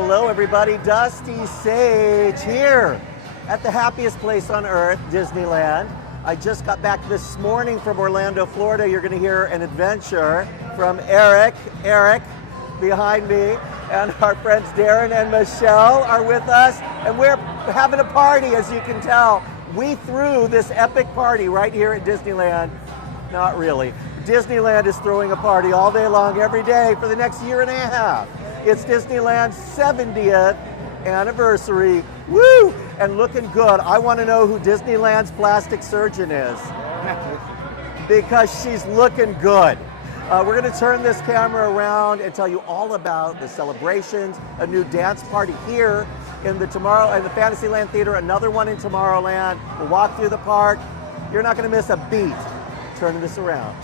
Hello, everybody. Dusty Sage here at the happiest place on earth, Disneyland. I just got back this morning from Orlando, Florida. You're going to hear an adventure from Eric behind me, and our friends Darren and Michelle are with us, and we're having a party, as you can tell. We threw this epic party right here at Disneyland. Not really. Disneyland is throwing a party all day long, every day for the next year and a half. It's Disneyland's 70th anniversary. Woo! And looking good. I want to know who Disneyland's plastic surgeon is, because she's looking good. We're going to turn this camera around and tell you all about the celebrations, a new dance party here in the Fantasyland Theater, another one in Tomorrowland. We'll walk through the park. You're not going to miss a beat. Turning this around.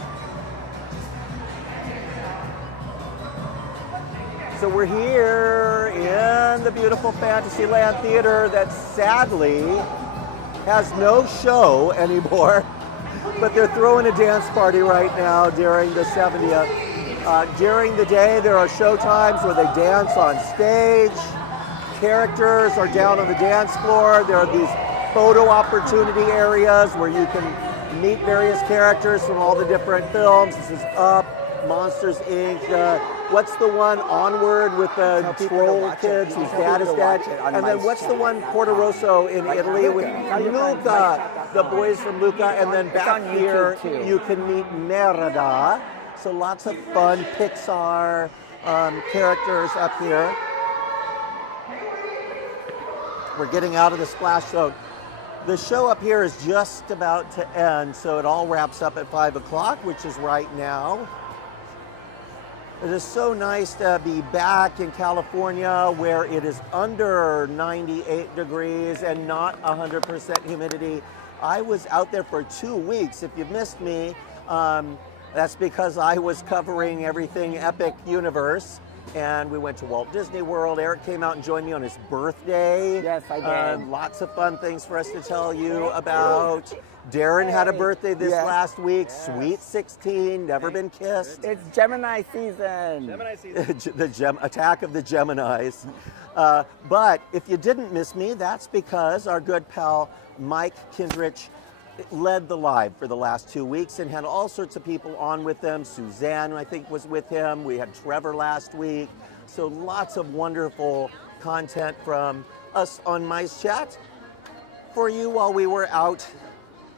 So we're here in the beautiful Fantasyland Theater that sadly has no show anymore, but they're throwing a dance party right now during the 70th. During the day, there are show times where they dance on stage. Characters are down on the dance floor. There are these photo opportunity areas where you can meet various characters from all the different films. This is Up, Monsters, Inc., what's the one, Onward, with the troll kids whose dad is dead? And then what's the one, Porto Rosso in Italy with Luca, the boys from Luca, and then back here you can meet Merida. So lots of fun Pixar characters up here. We're getting out of the splash zone. The show up here is just about to end, so it all wraps up at 5 o'clock, which is right now. It is so nice to be back in California where it is under 98 degrees and not 100% humidity. I was out there for 2 weeks. If you missed me, that's because I was covering everything Epic Universe. And we went to Walt Disney World. Eric came out and joined me on his birthday. Yes, I did. Lots of fun things for us to tell you about. Darren had a birthday this last week. Yes. Sweet 16, never been kissed. It's Gemini season. The attack of the Geminis. But if you didn't miss me, that's because our good pal Mike Kindrich led the live for the last 2 weeks and had all sorts of people on with them. Suzanne, I think, was with him. We had Trevor last week. So lots of wonderful content from us on MiceChat for you while we were out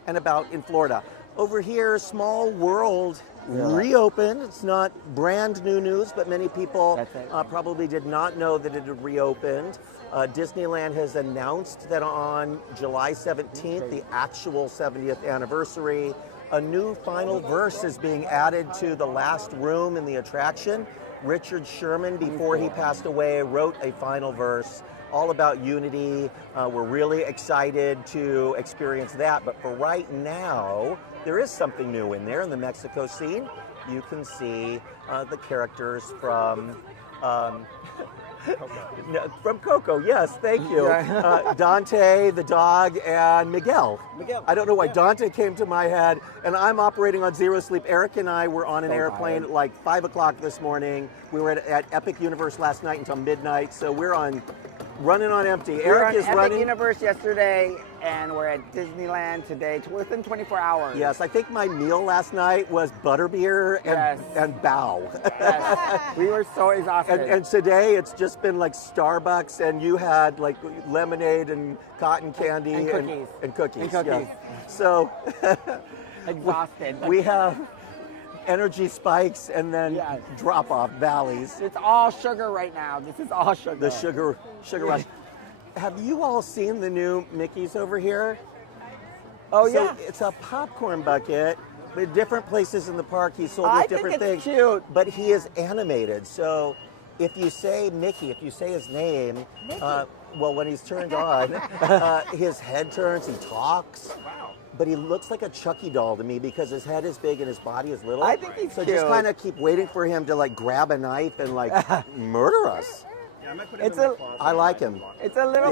and about in Florida. Over here, Small World reopened. It's not brand new news, but many people probably did not know that it had reopened. Disneyland has announced that on July 17th, the actual 70th anniversary, a new final verse is being added to the last room in the attraction. Richard Sherman, before he passed away, wrote a final verse all about unity. We're really excited to experience that. But for right now, there is something new in there in the Mexico scene. You can see the characters from from Coco, yes, thank you. Dante, the dog, and Miguel. I don't know why Dante came to my head, and I'm operating on zero sleep. Eric and I were on an airplane at like 5 o'clock this morning. We were at Epic Universe last night until midnight, so we're running on empty. Eric is running. Epic Universe yesterday, and we're at Disneyland today, within 24 hours. Yes, I think my meal last night was butterbeer and bao. Yes. We were so exhausted. And today it's just been like Starbucks, and you had like lemonade and cotton candy and cookies. And cookies. Yeah. So exhausted. We have energy spikes and then drop-off valleys. It's all sugar right now. This is all sugar. The sugar rush. Have you all seen the new Mickeys over here? Oh, so yeah. It's a popcorn bucket. But different places in the park he's sold with different things. Cute. But he is animated. So if you say Mickey, if you say his name, well, when he's turned on, his head turns, he talks. Wow. But he looks like a Chucky doll to me because his head is big and his body is little. I think he's so cute. Just kind of keep waiting for him to like grab a knife and like murder us. Yeah, I might put him in my closet. I like him. It's a little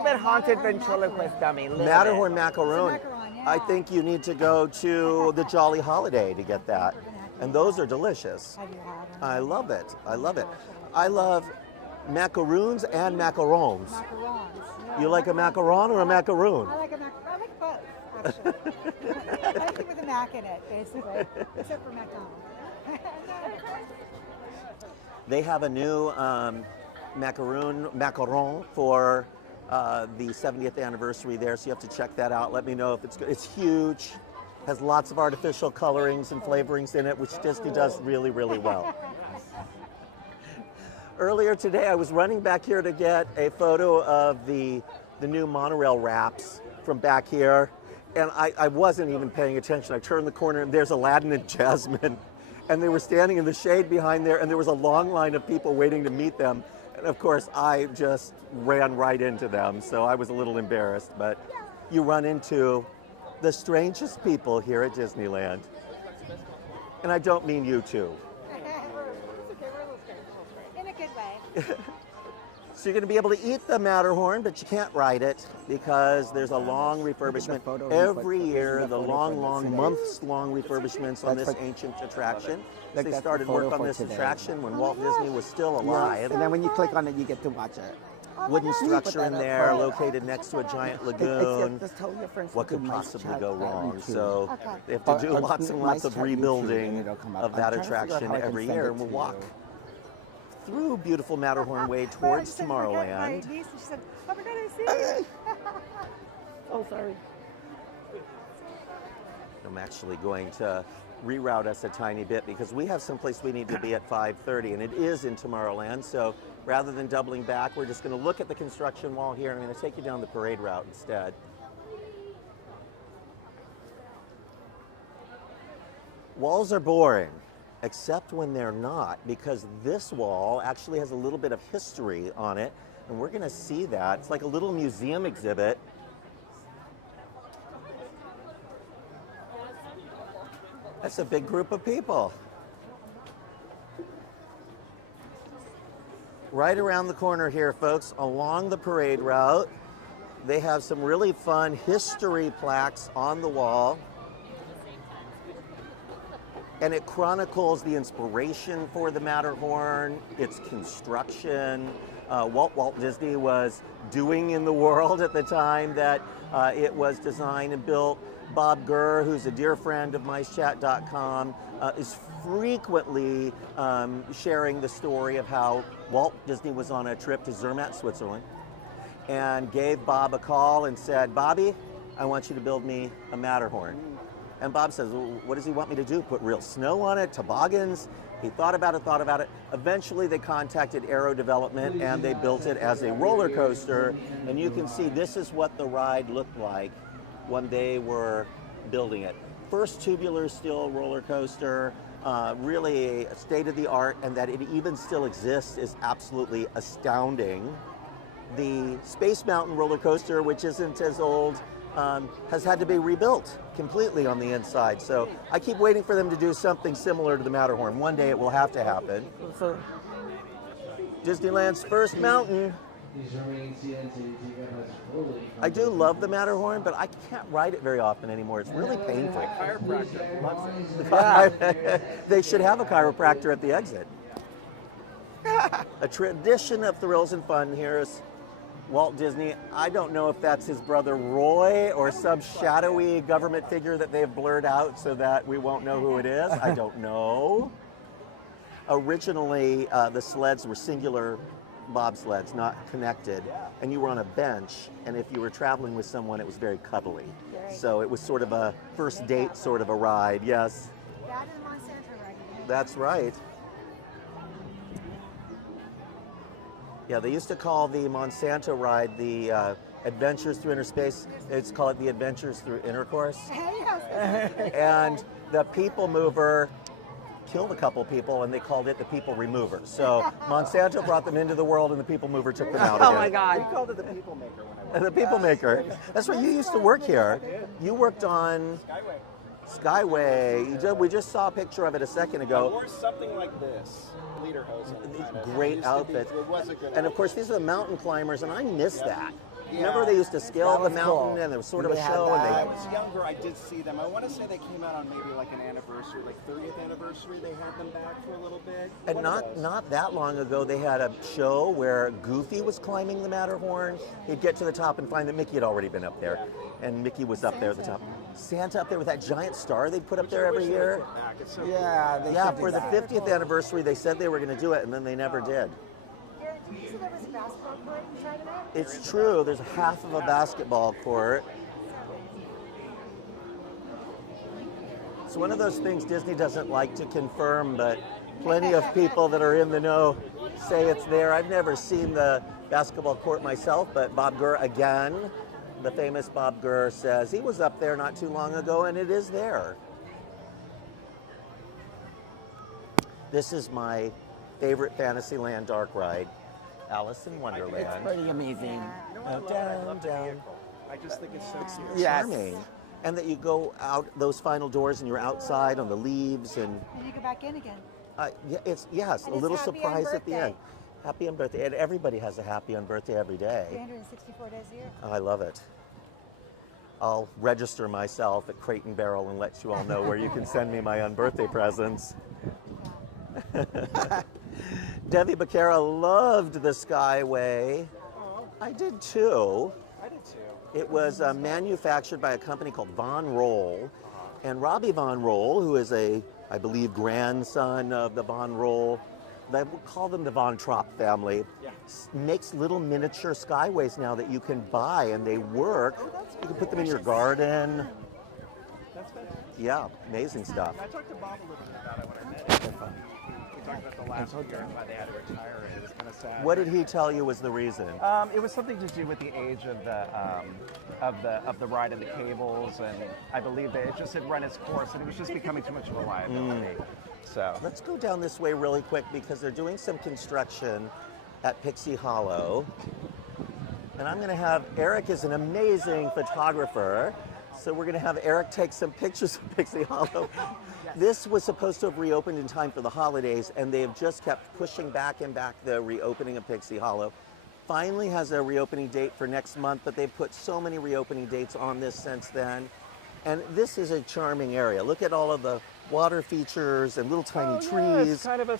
bit haunted ventriloquist dummy. Matterhorn macaron. I think you need to go to the Jolly Holiday to get that. And those are delicious. Have you had them? I love it. I love it. I love macaroons and macarons. Macarons. Yeah, You like a macaron or a macaroon? I like both, actually. Anything with a mac in it, basically, except for McDonald's. They have a new macaron for the 70th anniversary there, so you have to check that out. Let me know if it's good. It's huge, has lots of artificial colorings and flavorings in it, which Disney does really, really well. Earlier today, I was running back here to get a photo of the new monorail wraps from back here, and I wasn't even paying attention. I turned the corner, and there's Aladdin and Jasmine, and they were standing in the shade behind there, and there was a long line of people waiting to meet them. And of course, I just ran right into them, so I was a little embarrassed, but you run into the strangest people here at Disneyland. And I don't mean you two. In a good way. So you're going to be able to eat the Matterhorn, but you can't ride it because there's a long refurbishment every year. The long, months-long refurbishments on this ancient attraction. They started work on this attraction when Walt Disney was still alive. And then when you click on it, you get to watch it. Wooden structure in there, located next to a giant lagoon. Just tell your friends What to could do possibly MiceChat go at wrong? YouTube. So Okay. they have to do Or lots and lots of MiceChat YouTube, rebuilding and it'll come up. of I'm that trying to figure out attraction how I can every send year. it And we'll to walk you. through beautiful Matterhorn Way towards My Tomorrowland. niece, she said, oh my God, I see you. Oh, sorry. I'm actually going to reroute us a tiny bit because we have someplace we need to be at 5:30, and it is in Tomorrowland. So rather than doubling back, we're just going to look at the construction wall here. I'm going to take you down the parade route instead. Walls are boring, except when they're not, because this wall actually has a little bit of history on it, and we're going to see that. It's like a little museum exhibit. That's a big group of people. Right around the corner here, folks, along the parade route, they have some really fun history plaques on the wall. And it chronicles the inspiration for the Matterhorn, its construction, what Walt Disney was doing in the world at the time that it was designed and built. Bob Gurr, who's a dear friend of MiceChat.com, is frequently sharing the story of how Walt Disney was on a trip to Zermatt, Switzerland, and gave Bob a call and said, Bobby, I want you to build me a Matterhorn. And Bob says, well, what does he want me to do? Put real snow on it, toboggans? He thought about it. Eventually they contacted Aero Development and they built it as a roller coaster. And you can see this is what the ride looked like when they were building it. First tubular steel roller coaster, really a state of the art, and that it even still exists is absolutely astounding. The Space Mountain roller coaster, which isn't as old, has had to be rebuilt completely on the inside. So I keep waiting for them to do something similar to the Matterhorn. One day it will have to happen. So, Disneyland's first mountain. I do love the Matterhorn, but I can't ride it very often anymore. It's really painful. They should have a chiropractor at the exit. A tradition of thrills and fun here is Walt Disney. I don't know if that's his brother Roy or some shadowy government figure that they've blurred out so that we won't know who it is. I don't know. Originally, the sleds were singular bobsleds, not connected, and you were on a bench, and if you were traveling with someone, it was very cuddly. So it was sort of a first date sort of a ride, yes. That is Monsanto right here. That's right. Yeah, they used to call the Monsanto ride the Adventures Through Inner Space. It's called the Adventures Through Intercourse. And the People Mover killed a couple people, and they called it the People Remover. So Monsanto brought them into the world, and the People Mover took them out again. oh my God. We called it the People Maker when I The People Maker. That's right. You used to work here. You worked on Skyway. We just saw a picture of it a second I ago. wore something like this. Leaderhosen. Great outfit. It was a good And of course, these are the mountain climbers, and I miss that. Remember they used to scale That the was mountain cool. and there was sort of a They had show and that. When I they was younger, I did see them. I want to say they came out on maybe like an anniversary, like 30th anniversary. They had them back for a little bit. and One of those. not that long ago they had a show where Goofy was climbing the Matterhorn. He'd get to the top and find that Mickey had already been up there, and Mickey was up there at the top. Santa up there with that giant star they'd put up there every year. Back. It's so Yeah, they Yeah, should do for the that. 50th anniversary they said they were going to do it, and then they never did. Garrett, did you say there was a basketball court inside of that? It's true. There's half of a basketball court. It's one of those things Disney doesn't like to confirm, but plenty of people that are in the know say it's there. I've never seen the basketball court myself, but Bob Gurr, again, the famous Bob Gurr, says he was up there not too long ago, and it is there. This is my favorite Fantasyland dark ride, Alice in Wonderland. It's pretty amazing. You know what I love? I love the vehicle. I just think it's so cute. Yes. Charming. And that you go out those final doors and you're outside on the leaves and And you go back in again. yeah, it's yes, And a it's little happy on surprise at the birthday. end. Happy on birthday, and everybody has a happy on birthday every day. 364 days a year. I love it. I'll register myself at Crate and Barrel and let you all know where you can send me my unbirthday presents. Debbie Becerra loved the Skyway. I did too. I did too. It was manufactured by a company called Von Roll. And Robbie Von Roll, who is I believe, grandson of the Von Roll, they call them the Von Trapp family, makes little miniature Skyways now that you can buy, and they work. You can put them in your garden. That's fantastic. Yeah, amazing stuff. I talked to Bob a little bit about it when I met him. We talked about the last year and why they had to retire. It was kind of sad. What did he tell you was the reason? It was something to do with the age of the ride of the cables, and I believe that it just had run its course, and it was just becoming too much of a liability. So Let's go down this way really quick because they're doing some construction at Pixie Hollow. And I'm going to have, Eric is an amazing photographer, so we're going to have Eric take some pictures of Pixie Hollow. This was supposed to have reopened in time for the holidays, and they have just kept pushing back and back the reopening of Pixie Hollow. Finally has a reopening date for next month, but they've put so many reopening dates on this since then. And this is a charming area. Look at all of the water features and little tiny trees. it's kind of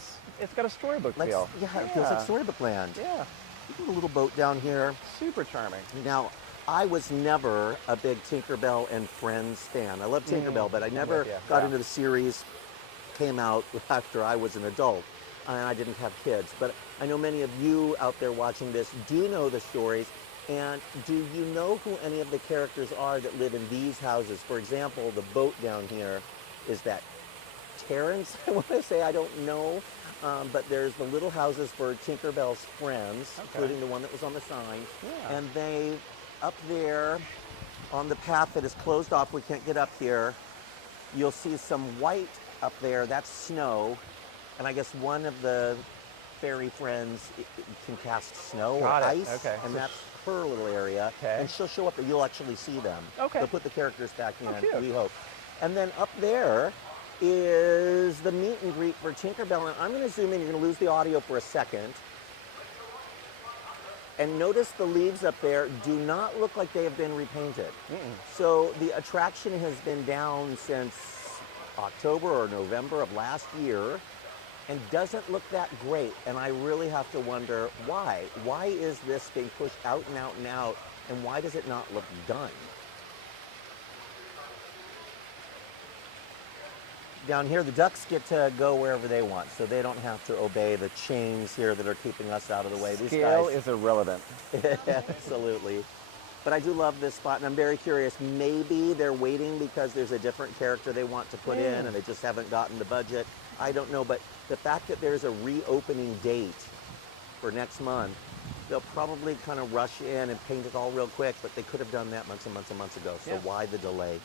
it's got a storybook feel. Yeah, it feels like storybook land. Yeah, Look at a little boat down here. super charming. Now, I was never a big Tinkerbell and Friends fan. I love Tinkerbell, but I never with you. got Yeah. into the series. Came out after I was an adult, and I didn't have kids. But I know many of you out there watching this do know the stories. And do you know who any of the characters are that live in these houses? For example, the boat down here is that Terrence, I want to say, I don't know. But there's the little houses for Tinkerbell's friends, including the one that was on the sign. Yeah. And they, up there on the path that is closed off, we can't get up here, you'll see some white up there, that's snow. And I guess one of the fairy friends can cast snow Got or it. ice, Okay. and So that's her little area. Okay. And she'll show up there, you'll actually see them. Okay. They'll put the characters back in, cute. we hope. And then up there is the meet and greet for Tinkerbell. And I'm going to zoom in, you're going to lose the audio for a second. And notice the leaves up there do not look like they have been repainted. So the attraction has been down since October or November of last year and doesn't look that great. And I really have to wonder why. Why is this being pushed out and out and out, and why does it not look done? Down here, the ducks get to go wherever they want, so they don't have to obey the chains here that are keeping us out of the way. These Scale guys, is irrelevant. absolutely. But I do love this spot, and I'm very curious. Maybe they're waiting because there's a different character they want to put in, and they just haven't gotten the budget. I don't know, but the fact that there's a reopening date for next month, they'll probably kind of rush in and paint it all real quick, but they could have done that months and months and months ago, so why the delay?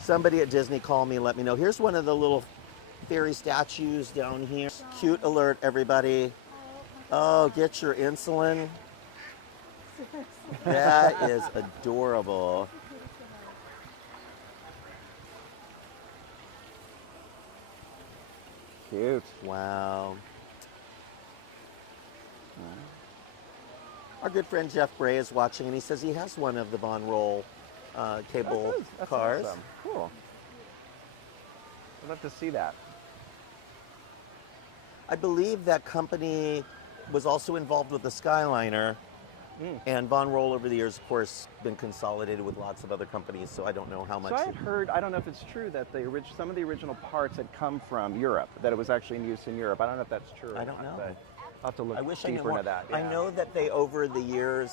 Somebody at Disney called me and let me know. Here's one of the little fairy statues down here. Cute alert, everybody. Oh, get your insulin. That is adorable. Cute. Wow. Our good friend Jeff Bray is watching, and he says he has one of the Von Roll cable That's cars. awesome. Cool. I'd love to see that. I believe that company was also involved with the Skyliner, and Von Roll over the years, of course, been consolidated with lots of other companies, so I don't know how much. So I had heard, I don't know if it's true, that some of the original parts had come from Europe, that it was actually in use in Europe. I don't know if that's true or I don't not, know. but I'll have to look I wish I knew deeper more. into that. I yeah. know that they, over the years,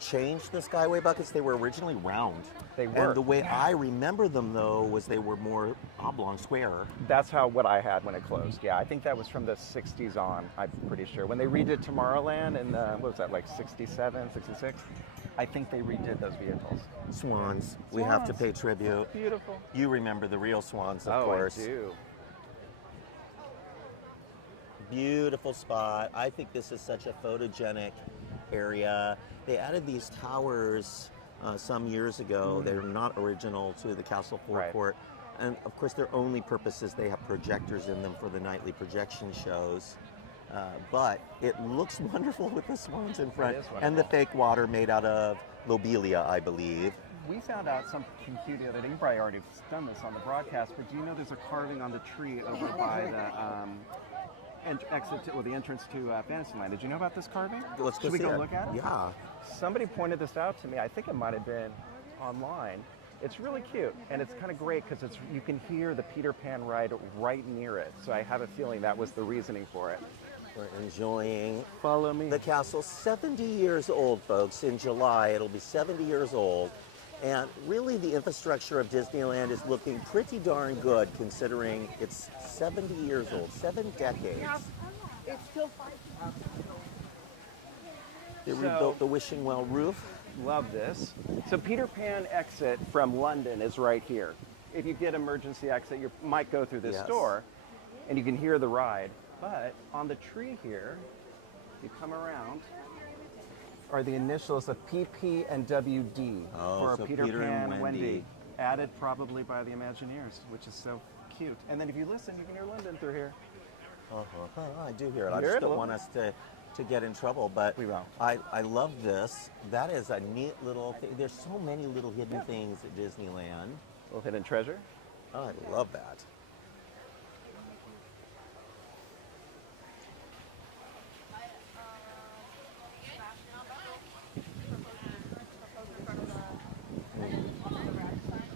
changed the Skyway buckets. They were originally round. They were. And the way I remember them, though, was they were more oblong, square. That's what I had when it closed. Yeah, I think that was from the 60s on, I'm pretty sure. When they redid Tomorrowland in what was that, like 67, 66? I think they redid those vehicles. Swans. We have to Swans. pay tribute. Beautiful. You remember the real swans, of Oh, course. I do. Beautiful spot. I think this is such a photogenic area. They added these towers some years ago. They're not original to the Castle Forecourt. And of course, their only purpose is they have projectors in them for the nightly projection shows. But it looks wonderful with the swans in front. It is And the wonderful. fake water made out of lobelia, I believe. We found out something cute the other day. You probably already done this on the broadcast, but do you know there's a carving on the tree over by the the entrance to Fantasyland? Did you know about this carving? Let's go Should we see go it. look at it? Yeah. Somebody pointed this out to me. I think it might have been online. It's really cute, and it's kind of great because you can hear the Peter Pan ride right near it. So I have a feeling that was the reasoning for it. We're enjoying Follow me. the castle. 70 years old, folks. In July, it'll be 70 years old. And really, the infrastructure of Disneyland is looking pretty darn good considering it's 70 years old, 7 decades. It's still They So- rebuilt the Wishing Well roof. Love this. So Peter Pan exit from London is right here. If you get emergency exit, you might go through this Yes. door, and you can hear the ride. But on the tree here, you come around, are the initials of PP and WD Oh, for so Peter Peter and Pan, Wendy. added probably by the Imagineers, which is so cute. And then if you listen, you can hear London through here. I do hear it. I Hear just it a don't little want us to get in trouble, but We won't. I love this. That is a neat little thing. There's so many little hidden things at Disneyland. Little hidden treasure. Oh, I love that.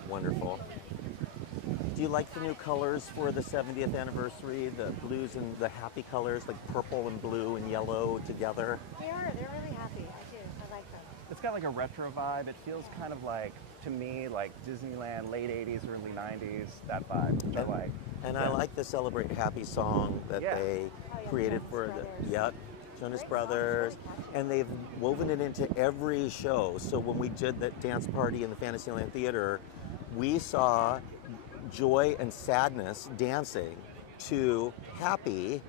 Wonderful. Do you like the new colors for the 70th anniversary? The blues and the happy colors, like purple and blue and yellow together? They're really happy. I do. I like them. It's got like a retro vibe. It feels kind of like, to me, like Disneyland, late 80s, early 90s, that vibe, which I like. And I like the Celebrate Happy song that Yeah. they yeah, created Jonas for Brothers. Jonas Brothers. And they've woven it into every show. So when we did that dance party in the Fantasyland Theater, we saw joy and sadness dancing to Happy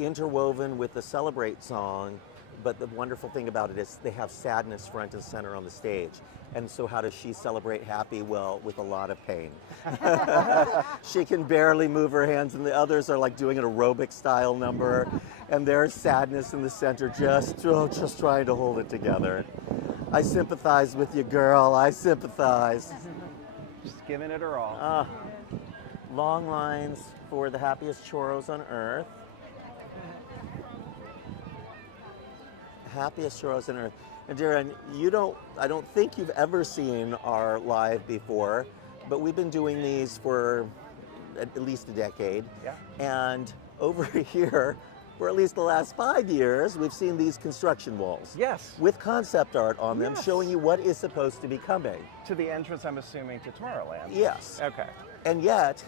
interwoven with the Celebrate song. But the wonderful thing about it is they have sadness front and center on the stage. And so how does she celebrate Happy? Well, with a lot of pain. She can barely move her hands, and the others are like doing an aerobic style number. And there's sadness in the center, just trying to hold it together. I sympathize with you, girl. I sympathize. Just giving it her all. Long lines for the happiest churros on earth. Happiest churros on earth. And Darren, I don't think you've ever seen our live before, but we've been doing these for at least a decade. Yeah. And over here, for at least the last 5 years, we've seen these construction walls. Yes. With concept art on them, Yes. showing you what is supposed to be coming. To the entrance, I'm assuming, to Tomorrowland. Yes. Okay. And yet,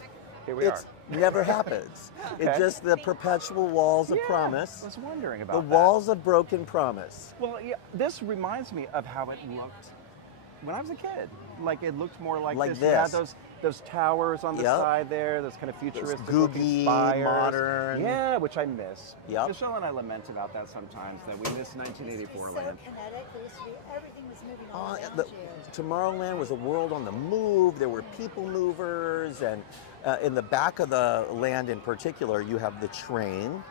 Here we it never happens. It's Okay. just the perpetual walls of Yeah, promise. I was wondering The about that. walls of broken promise. Well, yeah, this reminds me of how it looked when I was a kid. Like it looked more like, Like this. You had this. those towers on the Yep. side there, those kind of futuristic Googie, looking spires. modern. Yeah, which I miss. Yep. Michelle and I lament about that sometimes, that we miss 1984 So land. kinetic. There used to be everything was moving all around The, you. Tomorrowland was a world on the move. There were people movers, and in the back of the land in particular, you have the train.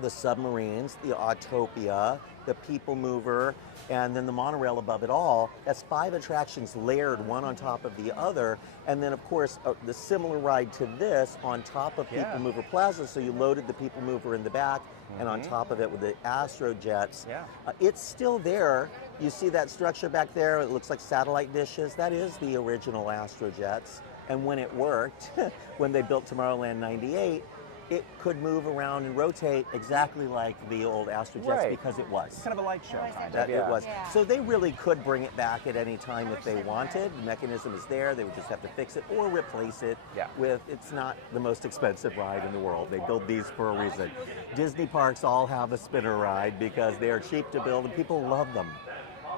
the submarines, the Autopia, the People Mover, and then the monorail above it all. That's 5 attractions layered one on top of the other. And then, of course, the similar ride to this on top of People Mover Plaza. So you loaded the People Mover in the back, and on top of it with the Astro Jets. Yeah. It's still there. You see that structure back there? It looks like satellite dishes. That is the original Astro Jets. And when it worked, when they built Tomorrowland 98, it could move around and rotate exactly like the old Astro Jets because it was. It's kind of a light show. It was. So they really could bring it back at any time if they wanted. The mechanism is there. They would just have to fix it or replace it with, it's not the most expensive ride in the world. They build these for a reason. Disney parks all have a spinner ride because they are cheap to build and people love them.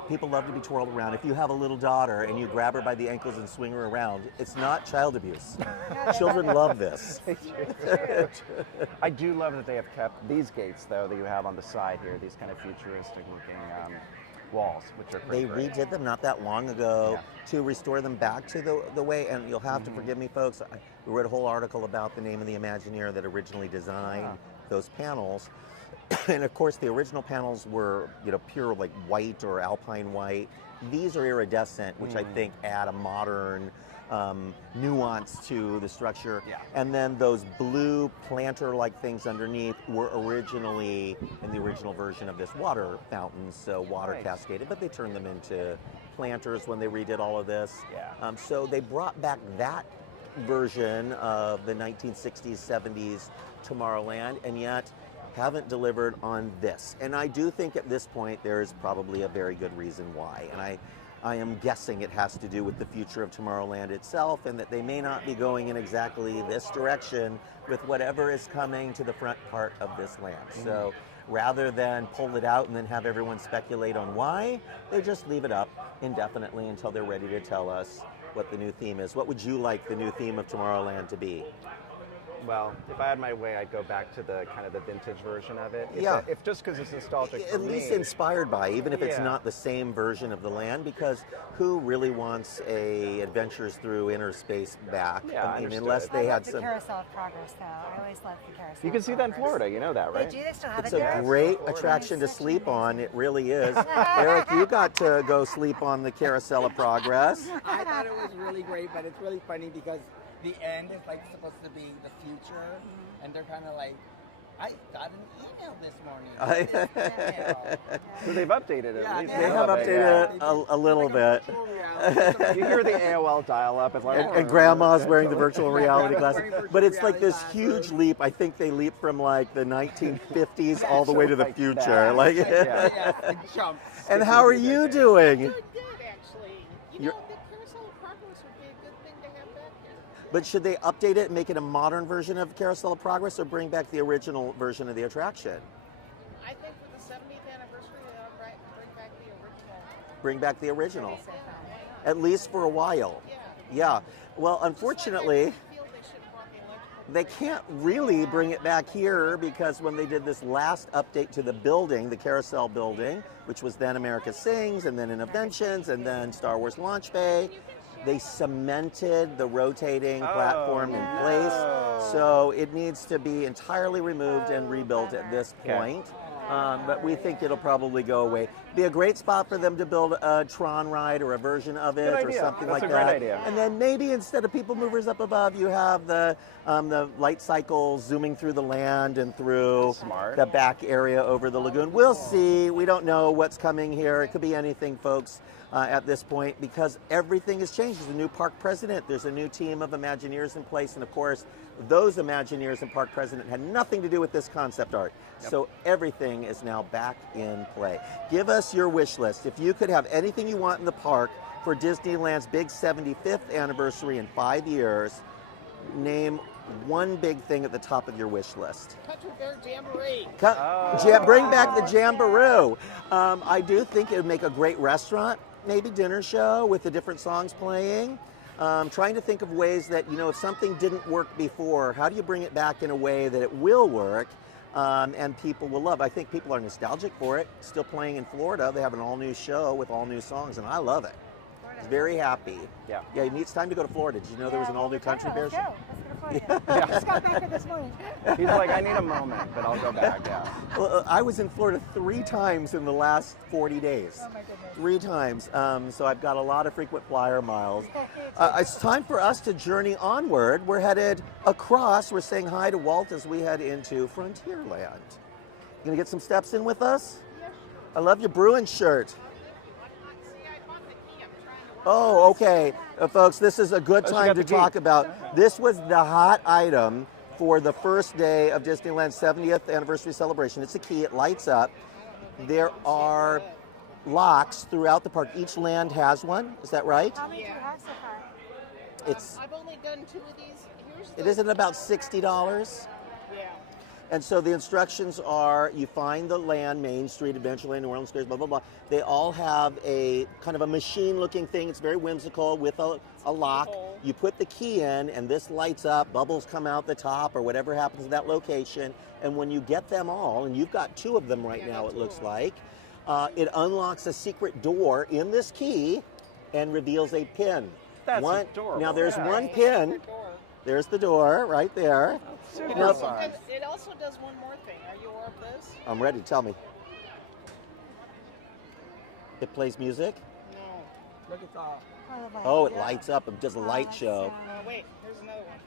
People love to be twirled around. If you have a little daughter and you grab her by the ankles and swing her around, it's not child abuse. Children love this. I do love that they have kept these gates, though, that you have on the side here, these kind of futuristic looking walls, which are pretty great. Redid them not that long ago to restore them back to the way, and you'll have to forgive me, folks. I wrote a whole article about the name of the Imagineer that originally designed those panels. And of course, the original panels were, pure like white or alpine white. These are iridescent, which I think add a modern nuance to the structure. And then those blue planter-like things underneath were originally, in the original version of this, water fountains, so water cascaded, but they turned them into planters when they redid all of this. So they brought back that version of the 1960s, 70s Tomorrowland, and yet haven't delivered on this. And I do think at this point there is probably a very good reason why. And I am guessing it has to do with the future of Tomorrowland itself, and that they may not be going in exactly this direction with whatever is coming to the front part of this land. So rather than pull it out and then have everyone speculate on why, they just leave it up indefinitely until they're ready to tell us what the new theme is. What would you like the new theme of Tomorrowland to be? Well, if I had my way, I'd go back to the kind of the vintage version of it. If just because it's nostalgic for at least inspired by, even if it's not the same version of the land, because who really wants a Adventures Through Inner Space back? I mean, unless they had some. The Carousel of Progress, though. I always love the Carousel. You can see that in Florida. You know that, right? They do. They still have It's it a there. great attraction to sleep on. It really is. Eric, you got to go sleep on the Carousel of Progress. I thought it was really great, but it's really funny because the end is like supposed to be the future, and they're kind of like, I got an email this morning. So they've updated it. At least They have updated it a little bit. You hear the AOL dial-up. It's like, And grandma's wearing the virtual reality glasses. But it's like this huge leap. I think they leap from like the 1950s all the way to the future. Like, It jumps. And how are you doing? Good, actually. You know, the Carousel of Progress would be a good thing to have back here. But should they update it and make it a modern version of Carousel of Progress, or bring back the original version of the attraction? I think for the 70th anniversary, they ought to bring back the original. Bring back the original. At least for a while. Yeah. Well, unfortunately, they can't really bring it back here because when they did this last update to the building, the Carousel building, which was then America Sings, and then Innoventions, and then Star Wars Launch Bay, they cemented the rotating platform in place. So it needs to be entirely removed and rebuilt at this point. But we think it'll probably go away. Be a great spot for them to build a Tron ride or a version of it or something like that. That's a great idea. And then maybe instead of People Movers up above, you have the light cycles zooming through the land and through the back area over the lagoon. We'll see. We don't know what's coming here. It could be anything, folks, at this point, because everything has changed. There's a new park president. There's a new team of Imagineers in place. And of course, those Imagineers and park president had nothing to do with this concept art. So everything is now back in play. Give us your wish list. If you could have anything you want in the park for Disneyland's big 75th anniversary in 5 years, name one big thing at the top of your wish list. Country Bear Jamboree. Bring back the Jamboree. I do think it would make a great restaurant, maybe dinner show with the different songs playing. Trying to think of ways that, if something didn't work before, how do you bring it back in a way that it will work and people will love? I think people are nostalgic for it. Still playing in Florida. They have an all-new show with all new songs, and I love it. Very happy. Yeah, it's time to go to Florida. Did you know there was an all-new Country Bear show? Let's go. for you. I just got back here this morning. He's like, I need a moment, but I'll go back. Yeah. Well, I was in Florida 3 times in the last 40 days. Oh my goodness. 3 times. So I've got a lot of frequent flyer miles. It's time for us to journey onward. We're headed across. We're saying hi to Walt as we head into Frontierland. You gonna get some steps in with us? I love your Bruins shirt. Oh, okay. Folks, this is a good she time got to the key. talk about. This was the hot item for the first day of Disneyland's 70th anniversary celebration. It's a key, it lights up. There are locks throughout the park. Each land has one, is that right? How many do you have so far? It's, I've only done 2 of these. Here's it the, isn't about $60. Yeah. And so the instructions are, you find the land, Main Street, Adventureland, New Orleans Squares, blah, blah, blah. They all have a kind of a machine-looking thing. It's very whimsical with a lock. You put the key in, and this lights up. Bubbles come out the top, or whatever happens to that location. And when you get them all, and you've got 2 of them right now, it looks like, it unlocks a secret door in this key and reveals a pin. That's adorable. Now there's Yeah. one pin. There's the door right there. It Now- also, it also does one more thing. Are you aware of this? I'm ready. Tell me. It plays music. No. Look at that. Oh, it lights up. It does a light show. Wait, here's another one.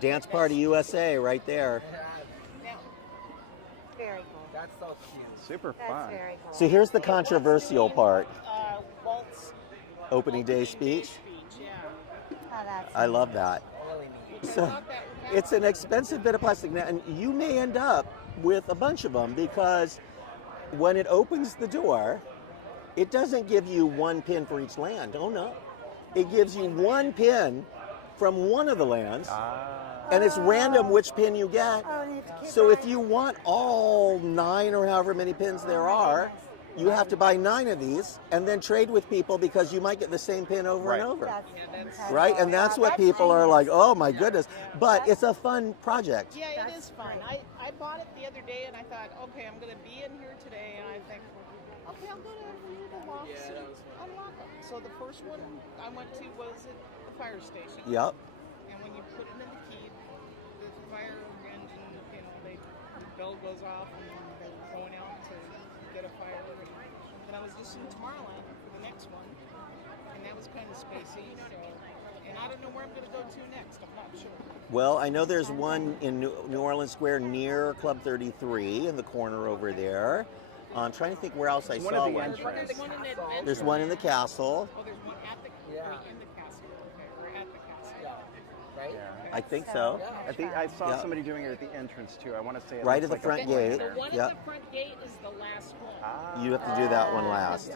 Dance Party USA right there. Now, Very cool. That's so cute. Super That's fun. very cool. So here's the controversial part. Walt's Opening day speech. Yeah. Oh, that's I love that. Really neat. So it's an expensive bit of plastic. Now, and you may end up with a bunch of them because when it opens the door, it doesn't give you one pin for each land. Oh no. It gives you one pin from one of the lands, and it's random which pin you get. Oh, and you have to keep So if running. you want all 9 or however many pins there are, you have to buy 9 of these and then trade with people because you might get the same pin over Right. and over. That's incredible. Right? And that's what people are like, oh my goodness. But it's a fun project. Yeah, it That's is fun. I bought it the other day and I thought, okay, I'm going to be in here today, and I think, okay, I'm going to read the locks and unlock them. So the first one I went to was at the fire station. Yep. And when you put it in the key, the fire engine, the bell goes off and they're going out to get a fire. And I was just in Tomorrowland for the next one, and that was kind of spacey. So, and I don't know where I'm going to go to next. I'm not sure. Well, I know there's one in New Orleans Square near Club 33 in the corner over there. I'm trying to think where else I There's one saw at the one. entrance. There's one in Adventure. There's one in the castle. Oh, there's one at the in the castle. Okay, we're at the castle. Yeah. Right? I think so. I think I saw Yeah. somebody doing it at the entrance too. I want to say it Right looks at the like a front gate. The one Yep. at the front gate is the last one. Ah, You have to do that one last.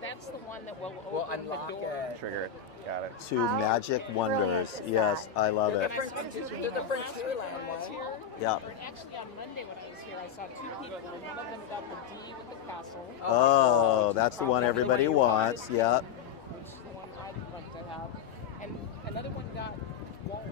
That's the one that will We'll open the unlock door. it. trigger it. Got it. To Magic Wonders. is Yes, I love it. And I saw 2 people the last week when Frontierland I was one. here. Yeah. Or actually on Monday when I was here, I saw 2 people. And one of them got the D with the castle, Oh, that's the one everybody wants. Yep. which is the one I'd like to have. And another one got Walt.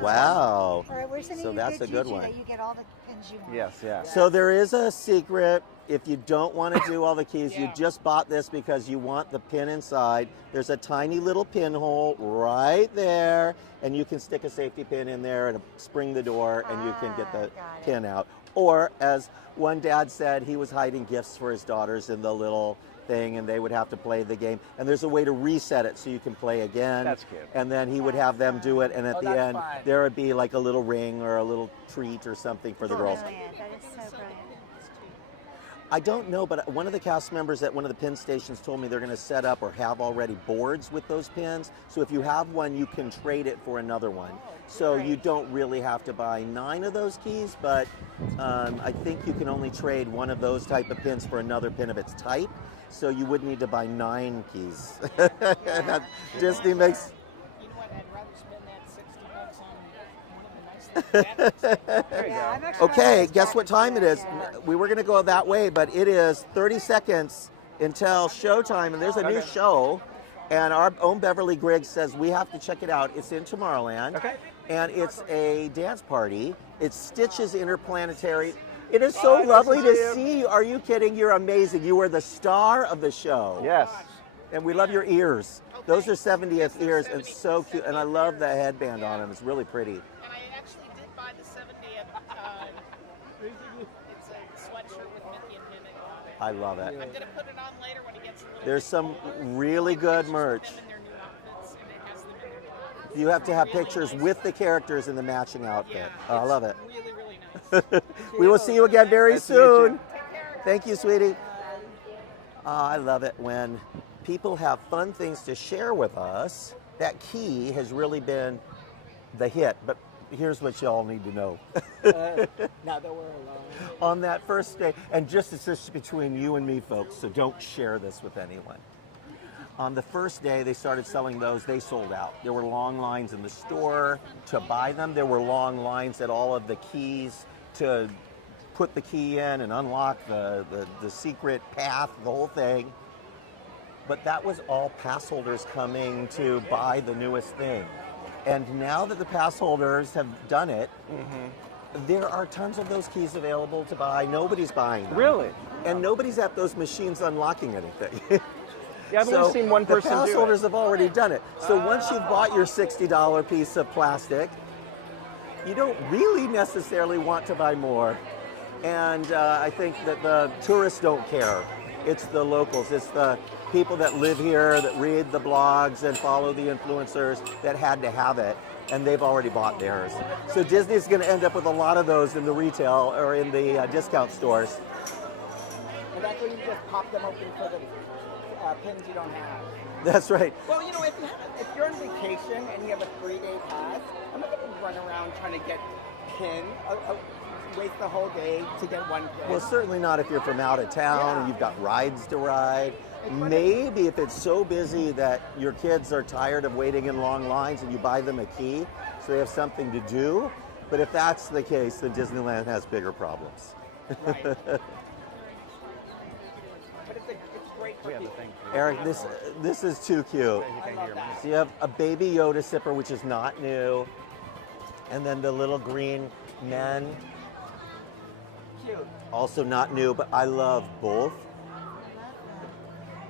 Wow. All right, we're sending So you that's good a good juju one. that you get all the pins you want. Yes, yeah. So there is a secret. If you don't want to do all the keys, you Yeah. just bought this because you want the pin inside. There's a tiny little pinhole right there, and you can stick a safety pin in there and spring the door, and you can get the got it. pin out. Or, as one dad said, he was hiding gifts for his daughters in the little thing, and they would have to play the game. And there's a way to reset it so you can play again. That's cute. And then he would have them do it, and at Oh, the that's end, fun. there would be like a little ring or a little treat or something for the girls. Brilliant. That is so brilliant. I don't know, but one of the cast members at one of the pin stations told me they're going to set up or have already boards with those pins. So if you have one, you can trade it for another one. So you don't really have to buy 9 of those keys, but I think you can only trade one of those type of pins for another pin of its type. So you wouldn't need to buy 9 keys. That Disney makes. You know what? I'd rather spend that $60 on one of the nice things. There you Yeah, go. I'm actually Okay, not guess what time it is? Yeah. We were going to go that way, but it is 30 seconds until showtime, and there's a new Okay. show. And our own Beverly Griggs says we have to check it out. It's in Tomorrowland. Okay. And it's a dance party. It's Stitch's Interplanetary. It is so Oh, lovely this to is see you. Are you kidding? You're amazing. You were the star of the show. Yes. And we love your ears. Those are 70th ears, and so cute. And I love the headband on them. It's really pretty. And I actually did buy the 70th. It's a sweatshirt with Mickey and Minnie on it. I love it. I'm going to put it on later when it gets a little There's bit some colder. really good merch. Them in their new outfits, and it has them in their new outfits. You have to have Really pictures nice. with the characters in the matching outfit. Yeah, Oh, I it's love it. Really, really nice. We will see you again very Nice to meet you. soon. Thank you, sweetie. I love it when people have fun things to share with us. That key has really been the hit, but here's what y'all need to know. Now that we're alone. On that first day, and just it's just between you and me, folks, so don't share this with anyone. On the first day they started selling those, they sold out. There were long lines in the store to buy them. There were long lines at all of the keys to put the key in and unlock the secret path, the whole thing. But that was all pass holders coming to buy the newest thing. And now that the pass holders have done it, there are tons of those keys available to buy. Nobody's buying them. Really? And nobody's at those machines unlocking anything. Yeah, I've only seen one person the pass do holders it. have already done it. So once you've bought your $60 piece of plastic, you don't really necessarily want to buy more. And I think that the tourists don't care. It's the locals. It's the people that live here, that read the blogs and follow the influencers that had to have it, and they've already bought theirs. So Disney's going to end up with a lot of those in the retail or in the discount stores. And that's when you just pop them open for the pins you don't have. That's right. Well, you know, if you're on vacation and you have a 3-day pass, I'm not going to run around trying to get pins, waste the whole day to get one pin. Well, certainly not if you're from out of town and you've got rides to ride. Maybe if it's so busy that your kids are tired of waiting in long lines and you buy them a key so they have something to do. But if that's the case, then Disneyland has bigger problems. Right. But it's great for We have the people. thing. Eric, this is too cute. You can hear me. So you have a baby Yoda sipper, which is not new, and then the little green men, Cute. also not new, but I love both.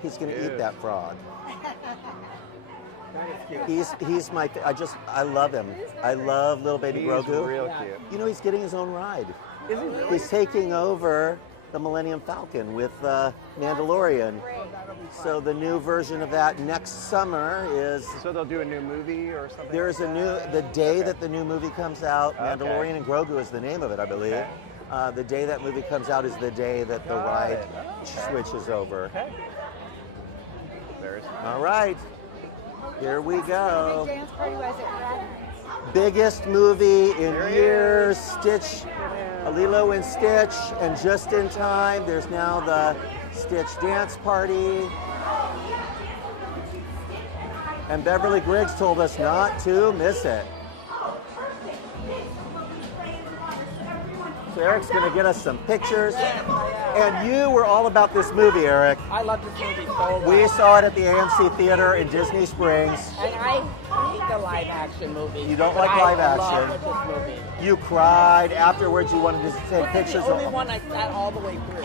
He's gonna eat Cute. that frog. That is cute. He's my, I love him. I love little baby He's Grogu. real Yeah. cute. You know, he's getting his own ride. Is he really? He's taking over the Millennium Falcon with Mandalorian. That'll be fun. So the new version of that next summer is, So they'll do a new movie or something? there is a new, the day that the new movie comes out, Okay. Mandalorian and Grogu is the name of it, I believe. Okay. The day that movie comes out is the day that the Got ride it. Okay. switches over. Okay. Very smart. All right, here we Big go. dance party was it, Brad? Biggest movie in There he years, is. Stitch, Lilo and Stitch, and just in time, there's now the Stitch dance party. And Beverly Griggs told us not to miss it. So Eric's gonna get us some pictures. And you were all about this movie, Eric. I love this movie so much. We saw it at the AMC Theater in Disney Springs. And I hate the live action movie. You don't but like live I action. love this movie. You cried afterwards. You wanted to take This is pictures the only of. one I sat all the way through.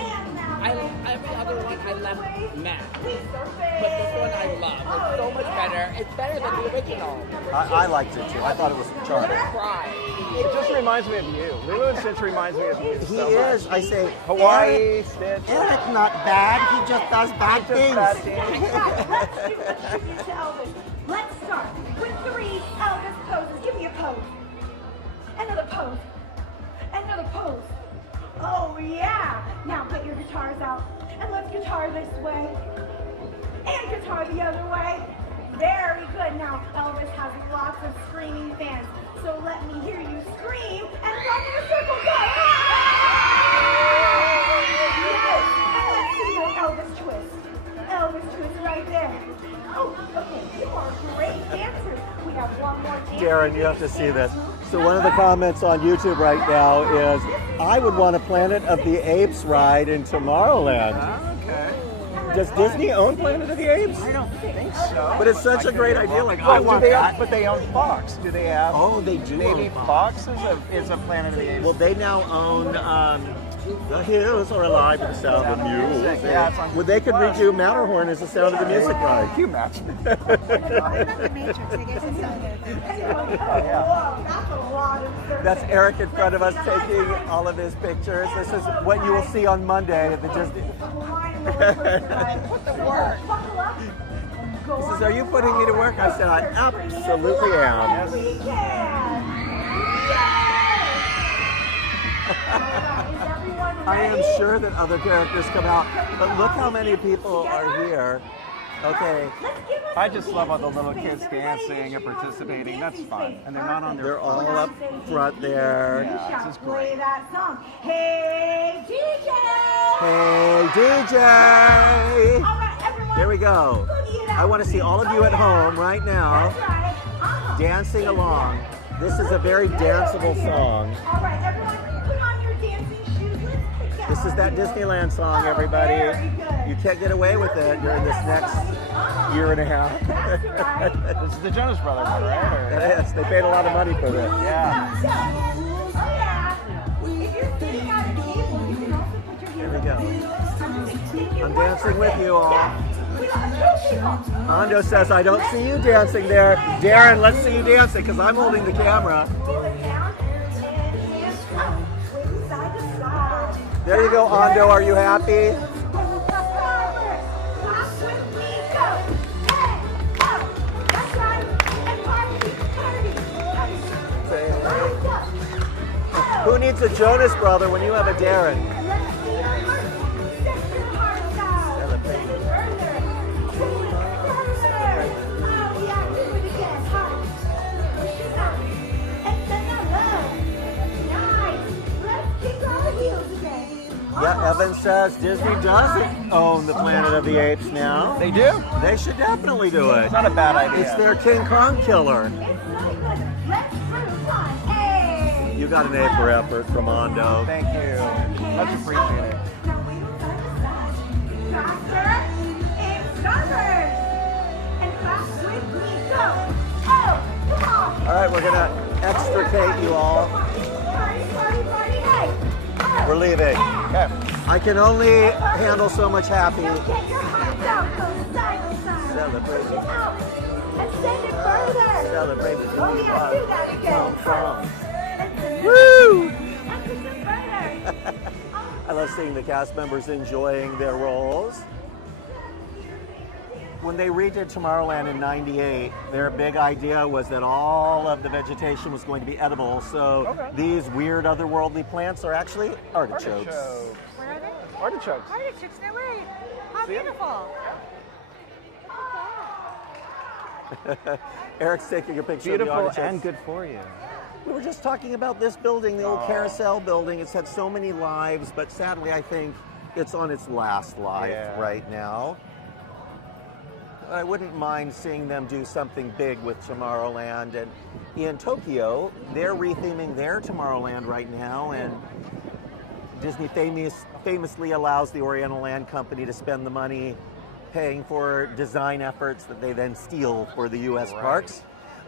Every other one I left mad. But this one I love. It's so much better. It's better than the original. I liked it too. I thought it was I charming. cry. It just reminds me of you. Lilo and Stitch reminds me of you. He so is. Much. I say, Hawaii, Eric, Stitch. Eric, not bad. He just does bad Just bad things. things. Let's do a tribute to Elvis. Let's start with 3 Elvis poses. Give me a pose. Another pose. Another pose. Oh yeah. Now put your guitars out and let's guitar this way and guitar the other way. Very good. Now Elvis has lots of screaming fans, so let me hear you scream and run in a circle. Go! Yes. And let's see your Elvis twist. Elvis twist right there. Oh, okay. You are great dancers. We have one more dance. Darren, you have to see this. So one of the comments on YouTube right now is, I would want a Planet of the Apes ride in Tomorrowland. Okay. Does Disney own Planet of the Apes? I don't think so. But it's such a great idea. Like, I Well, want do they that. but they own Fox. Do they have? Oh, they do Maybe own Fox is a Planet of the Apes. Well, they now own The hills are alive with the sound of music. Yeah, it's on Well, they could redo Matterhorn as the sound of the music ride. Can you imagine? What about the Matrix? I guess it's some of their things. That's a lot of service. That's Eric in front of us taking all of his pictures. This is what you will see on Monday at the Disney. Put the work. He says, "Are you putting me to work?" I said, "I absolutely am." We can. I am sure that other characters come out, but look how many people are here. Okay, I just love all the little kids dancing and participating. That's fun. And they're not on their they're all up front there. Yeah, this is great. Play that song. Hey, DJ! Hey, DJ! All right, everyone. Here we go. Boogie it out. I want to see all of you at home right now That's right. dancing along. This is a very danceable song. All right, everyone, put on your dancing shoes. Let's kick This is that Disneyland song, everybody. very good. You can't get away with it during this next year and a half. That's right. This is the Jonas Brothers one, right? Or- Yes, they paid a lot of money for this. Yeah. Oh, yeah. If you're sitting at a table, you can also put your Here we hands go. I'm dancing with you all. We got two people. Hondo says, "I don't see you dancing there." Darren, let's see you dancing because I'm holding the camera. Feel it down and hands up. Swing side to side. There you go, Hondo. Are you happy? Clap with me, go. Hey, go. That's right. And party, party, party. Who needs a Jonas brother when you have a Darren? Let's see your heart. Step to the heart side. Celebrate. Further. Further. Oh, yeah. Do it again. Heart. Push it out. And send that love. Nice. Let's kick our heels again. Yeah, Evan says Disney doesn't own the Planet of the Apes now. They do? They should definitely do it. It's not a bad idea. It's their King Kong killer. It's really good. Let's prove on. Hey. You got an A for effort from Hondo. Thank you. Much appreciated. Now wait side to side. Faster and stronger. And clap with me. Go. Oh, come on. All right, we're gonna extricate you all. Party, party, party. Hey. Oh, We're leaving. yeah. Okay. I can only handle so much happy. Now get your hands out. Go side to side. Celebrate. Push it out. And send it further. Celebrate with Oh, who you yeah. Do that are. again. Come from. And send it Woo! and push it further. I love seeing the cast members enjoying their roles. When they redid Tomorrowland in '98, their big idea was that all of the vegetation was going to be edible. So Okay. these weird otherworldly plants are actually artichokes. Artichokes. Where are they? Artichokes. Artichokes, no way. How See 'em? beautiful. Eric's taking a picture of the Beautiful artichokes. and good for you. We were just talking about this building, the old carousel building. It's had so many lives, but sadly I think it's on its last life Yeah. right now. I wouldn't mind seeing them do something big with Tomorrowland. And in Tokyo, they're retheming their Tomorrowland right now, and Disney famously allows the Oriental Land Company to spend the money paying for design efforts that they then steal for the U.S. Right. parks.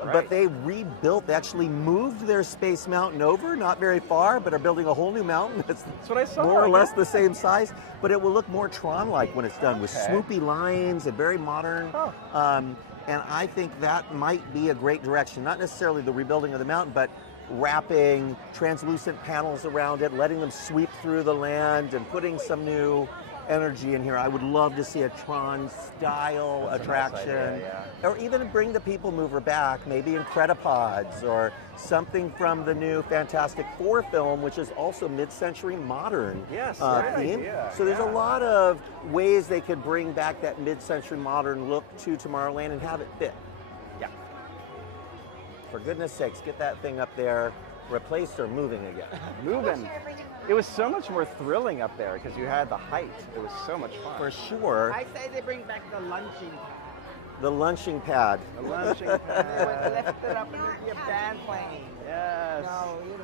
Right. But they rebuilt, they actually moved their Space Mountain over, not very far, but are building a whole new mountain that's what I saw. more or less the same size, but it will look more Tron-like when it's done with Okay. swoopy lines and very modern. Huh. And I think that might be a great direction, not necessarily the rebuilding of the mountain, but wrapping translucent panels around it, letting them sweep through the land and putting some new energy in here. I would love to see a Tron-style That's a nice attraction. idea, Or even bring the People Mover back, maybe in Cretapods, or something from the new Fantastic Four film, which is also mid-century modern Yes, great theme. idea, So there's a yeah. lot of ways they could bring back that mid-century modern look to Tomorrowland and have it fit. Yeah. For goodness sakes, get that thing up there, replaced or moving again. Moving. It was so much more thrilling up there because you had the height. It was so much fun. For sure, I say they bring back the lunching. the lunching pad. The lunching They would pad. lift it up and there'd be a band playing. Yes. No, you don't.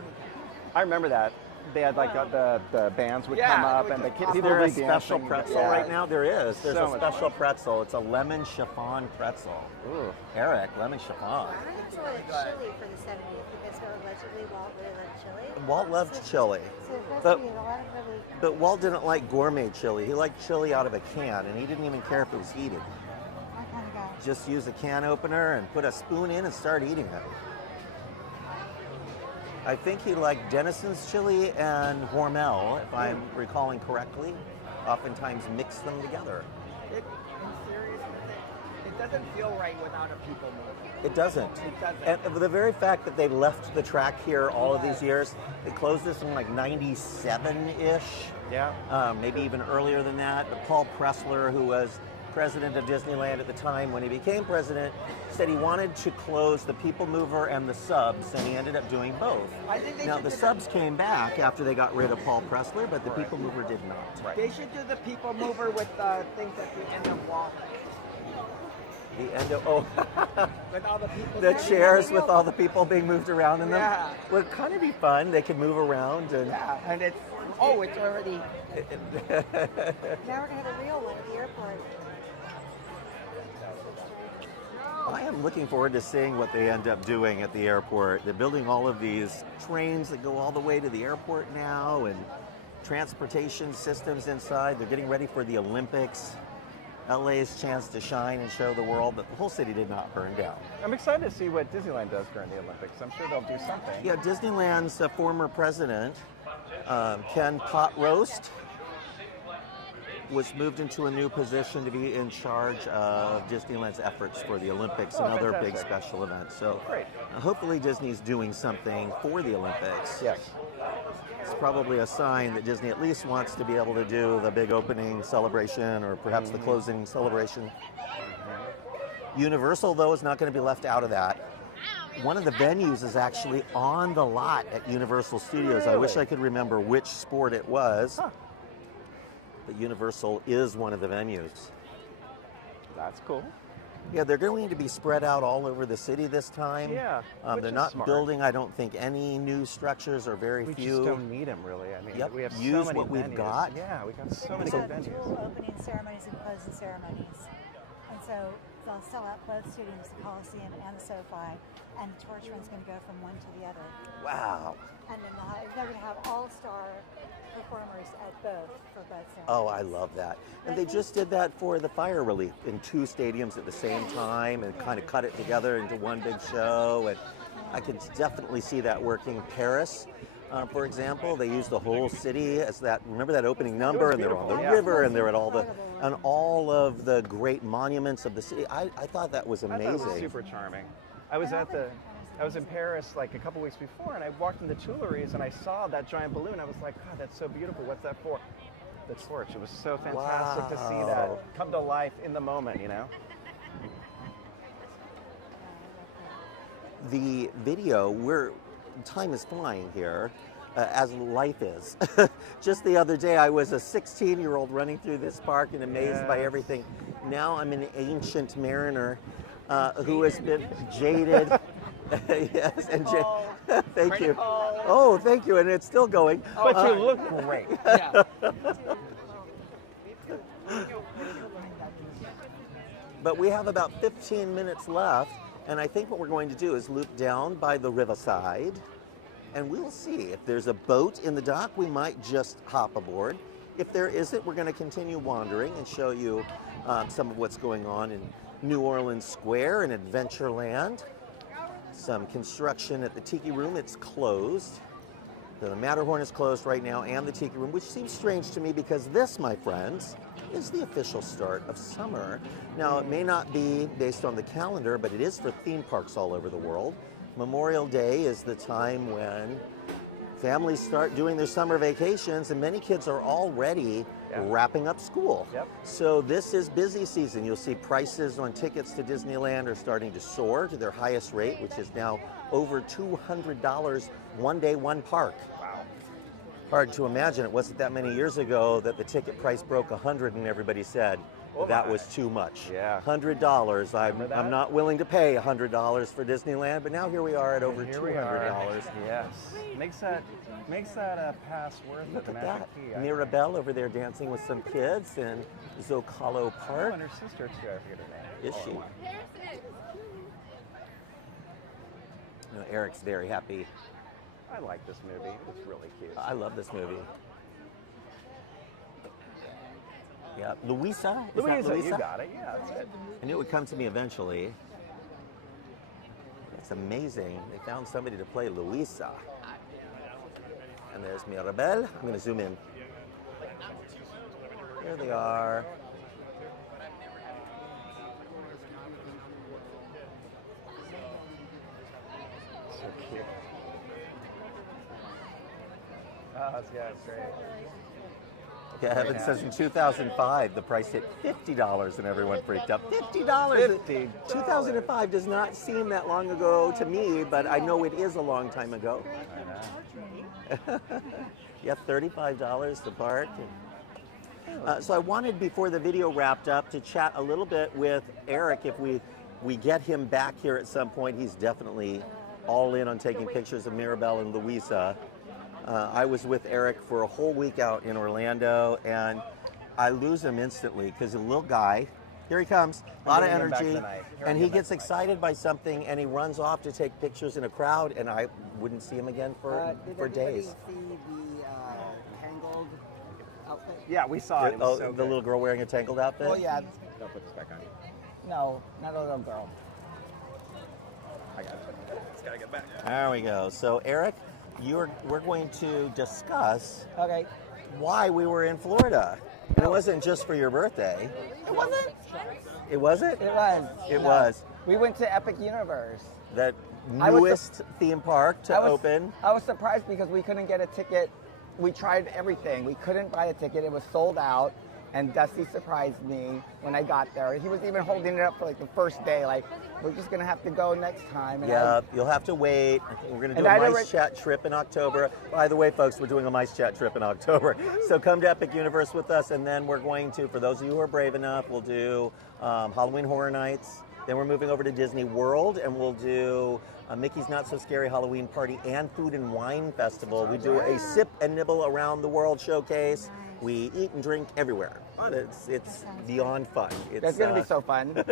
I remember that. they had like the bands would Yeah, come up they and would the just people Is there would a be special dancing. pretzel Yeah. right now? There is. There's So a much special pretzel. It's a lemon chiffon pretzel. Ooh. Eric, lemon chiffon. I enjoyed chili for the 70s because allegedly Walt really loved chili. Walt loved chili. So it must But- be a lot of really But Walt didn't like gourmet chili. He liked chili out of a can, and he didn't even care if it was heated. my kind of guy. Just use a can opener and put a spoon in and start eating it. I think he liked Denison's chili and Hormel, if I'm recalling correctly. Oftentimes mix them together. In seriousness, it doesn't feel right without a people mover. It doesn't. It doesn't. And the very fact that they left the track here all of these years, they closed this in like 97-ish, Yeah. maybe even earlier than that. But Paul Pressler, who was president of Disneyland at the time when he became president, said he wanted to close the People Mover and the subs, and he ended up doing both. I think they Now, should the do subs came back after they got rid of Paul Pressler, but the Right. People Mover did not. Right. They should do the people mover with things at the end of Wall. The end of, oh, With all the people. the sitting chairs in with all the people being moved around in them Yeah. would kind of be fun. They could move around and. Yeah, and it's already. Now we're gonna have a real one at the airport. I am looking forward to seeing what they end up doing at the airport. They're building all of these trains that go all the way to the airport now and transportation systems inside. They're getting ready for the Olympics. LA's chance to shine and show the world, but the whole city did not burn down. I'm excited to see what Disneyland does during the Olympics. I'm sure they'll do something. Yeah, Disneyland's former president, Ken Pot Roast, was moved into a new position to be in charge of Disneyland's efforts for the Olympics and other big fantastic. special events. So Great. hopefully Disney's doing something for the Olympics. Yes. It's probably a sign that Disney at least wants to be able to do the big opening celebration or perhaps the closing celebration. Universal, though, is not going to be left out of that. One of the venues is actually on the lot at Universal Studios. I wish Really? I could remember which sport it was. Huh. But Universal is one of the venues. That's cool. Yeah, they're going to be spread out all over the city this time. Yeah, which They're is not smart. building, I don't think, any new structures or very We few. just don't need them really. I mean, Yep, we have so use many what we've venues. got. Yeah, we got so We're many gonna good have venues. dual opening ceremonies and closing ceremonies. And so they'll sell out both stadiums, the Coliseum and the SoFi, and the torch run's going to go from one to the other. Wow. And then they're going to have all-star performers at both for both ceremonies. Oh, I love that. And they just did that for the fire relief in two stadiums at the same time and kind of cut it together into one big show. And I can definitely see that working. Paris, for example, they used the whole city as that. Remember that opening number? And they're on the beautiful, yeah. river, and they're at all of the great monuments of the city. I thought that was I thought it amazing. was super charming. I was in Paris like a couple weeks before, and I walked in the Tuileries and I saw that giant balloon. I was like, God, that's so beautiful. What's that for? The torch. It was so fantastic to see that Wow. come to life in the moment, you know? The video, time is flying here, as life is. Just the other day, I was a 16-year-old running through this park and amazed by Yes. everything. Now I'm an ancient mariner who has been jaded. Yes, and thank you. Oh, thank you, and it's still going. But you look great. Yeah. But we have about 15 minutes left, and I think what we're going to do is loop down by the riverside, and we'll see. If there's a boat in the dock, we might just hop aboard. If there isn't, we're going to continue wandering and show you some of what's going on in New Orleans Square and Adventureland. Some construction at the Tiki Room. It's closed. The Matterhorn is closed right now, and the Tiki Room, which seems strange to me because this, my friends, is the official start of summer. Now, it may not be based on the calendar, but it is for theme parks all over the world. Memorial Day is the time when families start doing their summer vacations, and many kids are already wrapping up school. Yep. So this is busy season. You'll see prices on tickets to Disneyland are starting to soar to their highest rate, which is now over $200 one day, one park. Wow. Hard to imagine. It wasn't that many years ago that the ticket price broke 100 and everybody said, that was too much. Yeah. $100. Remember that? I'm not willing to pay $100 for Disneyland, but now here we are at over Here we are. $200. Yes. Makes that a pass worth it. Look The at Magic that. Key. Mirabelle over there dancing with some kids in Zocalo Oh, Park. and her sister too. I forget her name. Is she? No, Eric's very happy. I like this movie. It's really cute. I love this movie. Yeah, Louisa. Is that Louisa, Louisa? you got it. Yeah, that's it. I knew it would come to me eventually. It's amazing. They found somebody to play Louisa. And there's Mirabelle. I'm going to zoom in. Here they are. So cute. Oh, yeah, it's great. Yeah, Evan says in 2005 the price hit $50 and everyone freaked out. $50! $50. 2005 does not seem that long ago to me, but I know it is a long time ago. I know. Yeah, $35 to park. So I wanted, before the video wrapped up, to chat a little bit with Eric. If we get him back here at some point, he's definitely all in on taking pictures of Mirabelle and Louisa. I was with Eric for a whole week out in Orlando, and I lose him instantly because a little guy, here he comes, a lot of bringing him back energy, tonight. and he gets excited by something, and he runs off to take pictures in a crowd, and I wouldn't see him again for days. See the Tangled outfit? Yeah, we saw it. It was Oh, so the good. little girl wearing a Tangled outfit? Well, yeah. Don't put this back on. No, not a little girl. I got it. It's gotta get back. There we go. So Eric, we're going to discuss Okay. why we were in Florida. And it wasn't just for your birthday. It wasn't? It wasn't? It was. It No. was. We went to Epic Universe. That I was newest theme park to open. I was surprised because we couldn't get a ticket. We tried everything. We couldn't buy a ticket. It was sold out. And Dusty surprised me when I got there. He was even holding it up for like the first day, like, we're just gonna have to go next time. And Yeah, you'll have to wait. I think we're going to do And a I'd MiceChat trip in October. By the way, folks, we're doing a MiceChat trip in October. So come to Epic Universe with us, and then we're going to, for those of you who are brave enough, we'll do Halloween Horror Nights. Then we're moving over to Disney World, and we'll do Mickey's Not So Scary Halloween Party and Food and Wine Festival. We do a sip and nibble around the world showcase. We eat and drink everywhere. It's beyond fun. That's going to be so fun.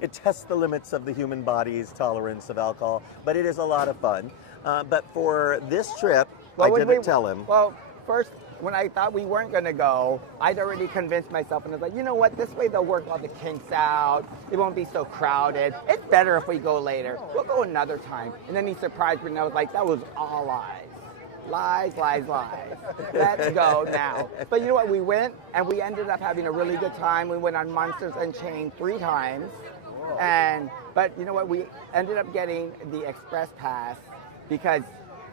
It tests the limits of the human body's tolerance of alcohol, but it is a lot of fun. But for this trip, I didn't tell him. Well, first, when I thought we weren't going to go, I'd already convinced myself, and I was like, you know what, this way they'll work all the kinks out. It won't be so crowded. It's better if we go later. We'll go another time. And then he surprised me, and I was like, that was all lies. Lies, lies, lies. Let's go now. But you know what? We went, and we ended up having a really good time. We went on Monsters Unchained 3 times. But you know what? We ended up getting the Express Pass because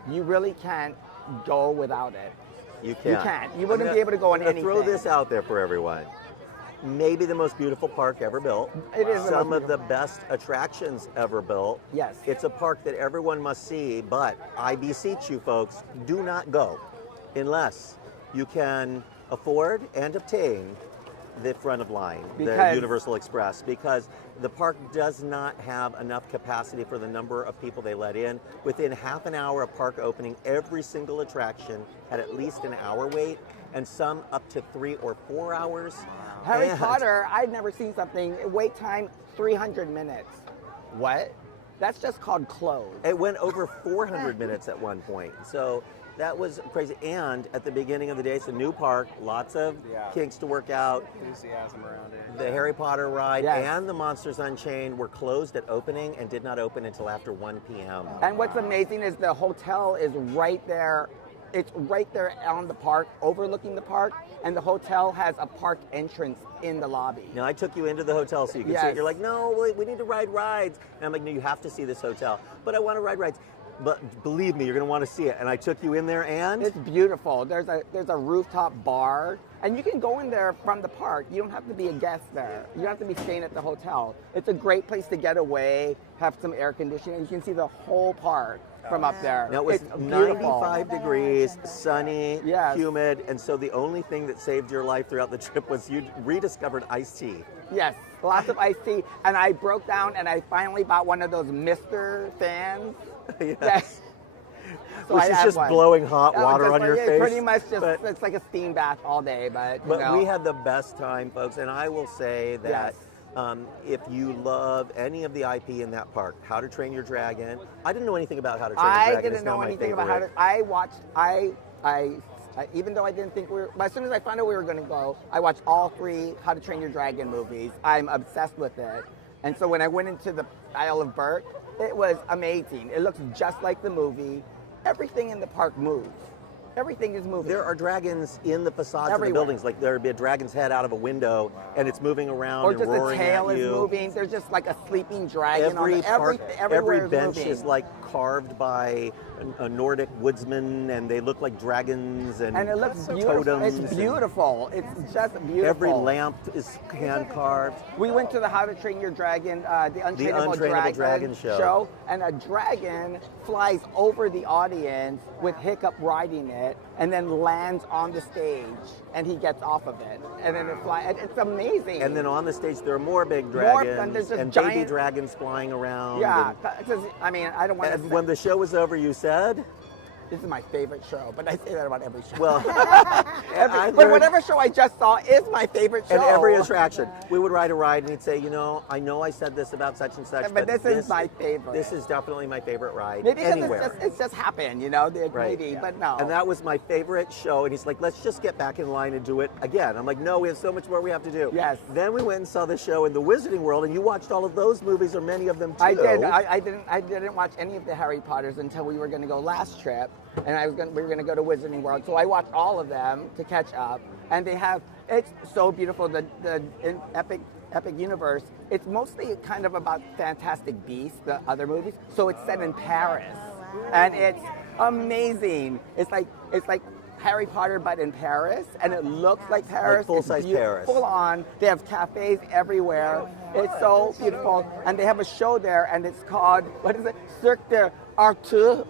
you really can't go without it. You can't. You can't. You wouldn't be able to go on I'm gonna anything. Throw this out there for everyone. Maybe the most beautiful park ever built. It is the Some most of the best attractions ever built. Yes. It's a park that everyone must see, but I beseech you folks, do not go unless you can afford and obtain the front of line, the Because- Universal Express, because the park does not have enough capacity for the number of people they let in. Within half an hour of park opening, every single attraction had at least an hour wait, and some up to 3 or 4 hours. Harry And- Potter, I'd never seen something. Wait time 300 minutes. What? That's just called closed. It went over 400 minutes at one point. So that was crazy. And at the beginning of the day, it's a new park, lots of kinks to work out. Enthusiasm around it. The Harry Potter ride Yes. and the Monsters Unchained were closed at opening and did not open until after 1 p.m. And what's amazing is the hotel is right there. It's right there on the park, overlooking the park, and the hotel has a park entrance in the lobby. Now, I took you into the hotel so you could see it. Yes. You're like, no, we need to ride rides. And I'm like, no, you have to see this hotel. But I want to ride rides. But believe me, you're going to want to see it. And I took you in there, and It's beautiful. There's a rooftop bar And you can go in there from the park. You don't have to be a guest there. You don't have to be staying at the hotel. It's a great place to get away, have some air conditioning. You can see the whole park from up there. Now, it was It's beautiful. 95 degrees, sunny, Yes. humid, and so the only thing that saved your life throughout the trip was you rediscovered iced tea. Yes, lots of iced tea. And I broke down and I finally bought one of those Mister fans. Yes. So Which I is have just one. blowing hot water Just on your yeah, face. Pretty much just, But- it's like a steam bath all day, but you But know. we had the best time, folks, and I will say that Yes. if you love any of the IP in that park, How to Train Your Dragon, I didn't know anything about How to Train Your I Dragon. didn't It's now know my anything about how to. favorite. I watched. I even though I didn't think we were. But as soon as I found out we were going to go, I watched all 3 How to Train Your Dragon movies. I'm obsessed with it. And so when I went into the Isle of Bert, it was amazing. It looks just like the movie. Everything in the park moves. Everything is moving. There are dragons in the facades of the Everywhere. buildings. Like there'd be a dragon's head out of a window, and it's moving around or and just the roaring tail at is you. moving. There's just like a sleeping dragon on Every the, every, park, everywhere every is bench moving. is like carved by a Nordic woodsman, and they look like dragons and And it looks beautiful. totems. It's and beautiful. It's just beautiful. Every lamp is hand carved. We went to the How to Train Your Dragon, the Untrainable, Untrainable Dragon show. and a dragon flies over the audience with Hiccup riding it, and then lands on the stage, and he gets off of it, and then it flies. It's amazing. And then on the stage, there are more big dragons and there's just and giant- baby dragons flying around. yeah, because I mean, I don't want And to. when the show was over, you said, This is my favorite show, but I say that about every show. well, I but heard- whatever show I just saw is my favorite show. and every attraction, we would ride a ride, and he'd say, I know I said this about such and such, But this is my favorite. This is definitely my favorite ride Maybe because anywhere. it's just happened, Right. maybe, but no. And that was my favorite show. And he's like, let's just get back in line and do it again. I'm like, no, we have so much more we have to do. Yes. Then we went and saw the show in the Wizarding World, and you watched all of those movies, or many of them too. I did. I didn't watch any of the Harry Potters until we were going to go last trip, and we were going to go to Wizarding World. So I watched all of them to catch up, and it's so beautiful. The Epic Universe. It's mostly kind of about Fantastic Beasts, the other movies. So it's set in Paris, and it's amazing. It's like Harry Potter, but in Paris, and it looks like Paris. Like full-size It's Paris. Full on. They have cafes everywhere. It's so beautiful, and they have a show there, and it's called, what is it? Cirque d'Artois.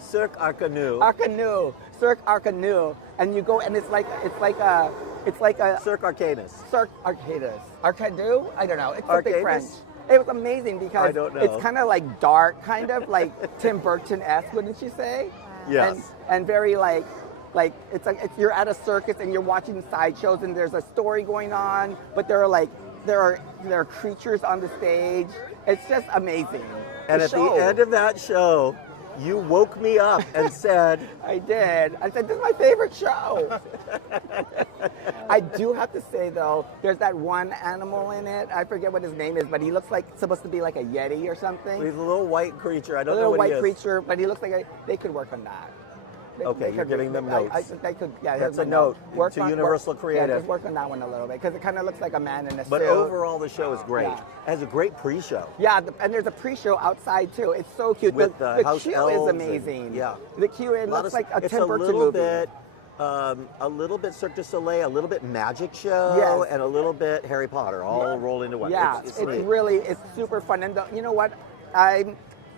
Cirque Arcanu. Cirque Arcanu, and you go, and it's like a Cirque Arcanus. Cirque Arcadus. Arcadu? I don't know. It's something Arcadus? French. It was amazing because I don't know. it's kind of like dark, kind of like Tim Burton-esque, wouldn't you say? Yes. And very like it's you're at a circus and you're watching sideshows and there's a story going on, but there are creatures on the stage. It's just amazing. And at the end of that show, you woke me up and said, I did. I said, this is my favorite show. I do have to say, though, there's that one animal in it. I forget what his name is, but he looks like supposed to be like a Yeti or something. he's a little white creature. I A don't know little what white he is. creature, but he looks like they could work on that. Okay, you're giving them notes. I think they could. Yeah, That's here's a my note Work to on- Universal work- Creative. Yeah, just work on that one a little bit because it kind of looks like a man in a But suit. overall, the show is great. Yeah. It has a great pre-show. Yeah, and there's a pre-show outside too. It's so cute. With the house queue elves is and- amazing. yeah. The queue, it looks like a it's Tim a Burton little movie. bit, a little bit Cirque du Soleil, a little bit magic show, Yes. and a little bit Harry Potter, all rolled into one. Yeah, it's it's neat. really, it's super fun. And you know what? I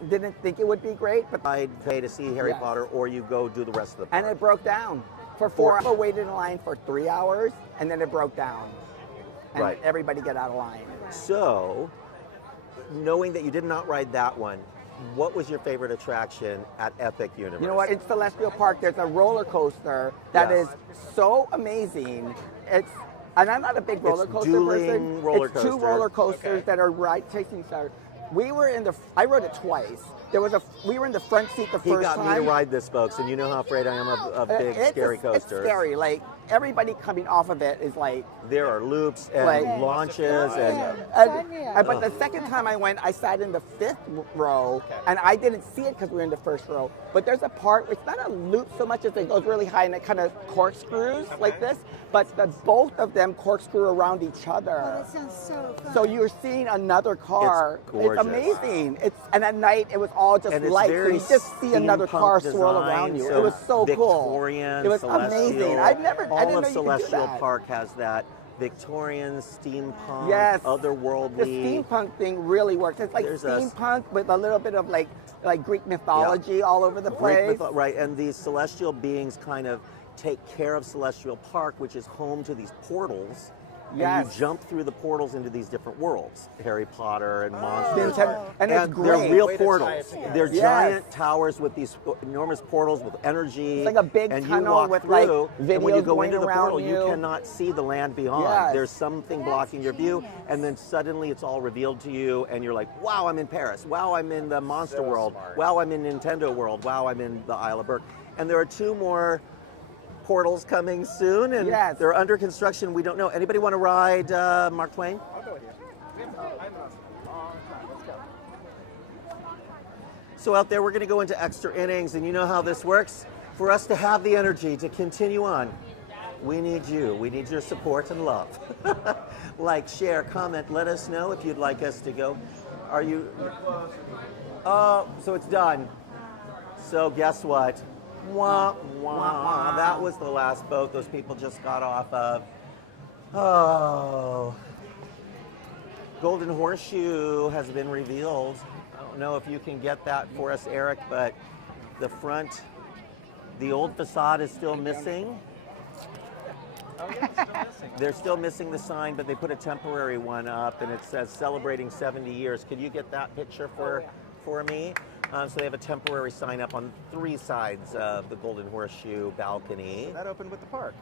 didn't think it would be great, but I'd pay to see Harry Yes. Potter, or you go do the rest of the park. and it broke down. For 4 hours, I waited in line for 3 hours, and then it broke down. And Right. everybody got out of line. So, knowing that you did not ride that one, what was your favorite attraction at Epic Universe? You know what? In Celestial Park, there's a roller coaster that Yes. is so amazing. And I'm not a big roller coaster dueling person. roller It's two coasters. roller coasters that are chasing each other. I rode it twice. We were in the front seat the He first got time. me to ride this, folks, and you know how afraid I am of big, scary coasters. It's scary. Like everybody coming off of it is like. There are loops and Like- launches and But the second time I went, I sat in the 5th row, and I didn't see it because we were in the first row. But there's a part, it's not a loop so much as it goes really high and it kind of corkscrews like this, but both of them corkscrew around each Oh, other. that sounds so fun. So you're seeing another car. It's gorgeous. amazing. And at night it was all just And it's light, so very you just see another steampunk car swirl design, around you. so it was so cool. Victorian, It was celestial, amazing. I've never I all didn't of know you could do Celestial that. Park has that Victorian steampunk, Yes. otherworldly. The steampunk thing really works. It's like There's a- steampunk with a little bit of like Greek mythology all over the place. Right, and these celestial beings kind of take care of Celestial Park, which is home to these portals. And Yes. you jump through the portals into these different worlds, Harry Potter and monsters. And it's they're great. real Way to tie it portals. together. They're Yes. giant towers with these enormous portals with energy. It's like a big and tunnel you walk with, through, like, and when you videos go going into the around portal, you you. cannot see the land beyond. Yes. There's something blocking your view, and then suddenly it's all revealed to you, and you're like, wow, I'm in Paris. Wow, I'm in the Monster So World. smart. Wow, I'm in Nintendo World. Wow, I'm in the Isle of Berk. And there are 2 more portals coming soon, and Yes. they're under construction. We don't know. Anybody want to ride Mark Twain? I'll go with you. I'm on a long time. Let's go. So out there, we're going to go into extra innings, and you know how this works. For us to have the energy to continue on, we need you. We need your support and love. Like, share, comment. Let us know if you'd like us to go. Are you? Oh, so it's done. So guess what? Wah, wah. That was the last boat those people just got off of. Oh. Golden Horseshoe has been revealed. I don't know if you can get that for us, Eric, but the front, the old facade is still missing. Oh, yeah, it's still missing. They're still missing the sign, but they put a temporary one up, and it says celebrating 70 years. Could you get that picture for me? So they have a temporary sign up on 3 sides of the Golden Horseshoe balcony. That opened with the park.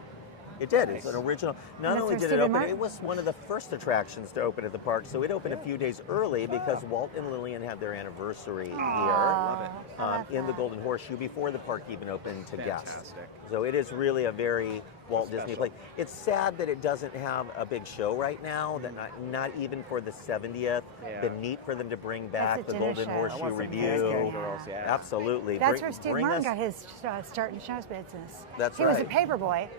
It did. Nice. It's an original. Not That's only where did it Stephen open, Martin- it was one of the first attractions to open at the park. So it opened a few days early because Walt and Lillian had their anniversary here Love it. in the Golden Horseshoe before the park even opened to guests. Fantastic. So it is really a very Walt Disney Special. place. It's sad that it doesn't have a big show right now. That not even for the 70th. Yeah. Been neat for them to bring back a the dinner Golden show. I Horseshoe want some Review. Disney girls, yeah. Absolutely. That's where Steve bring Martin us- got his start in show business. That's he was a right. paper boy,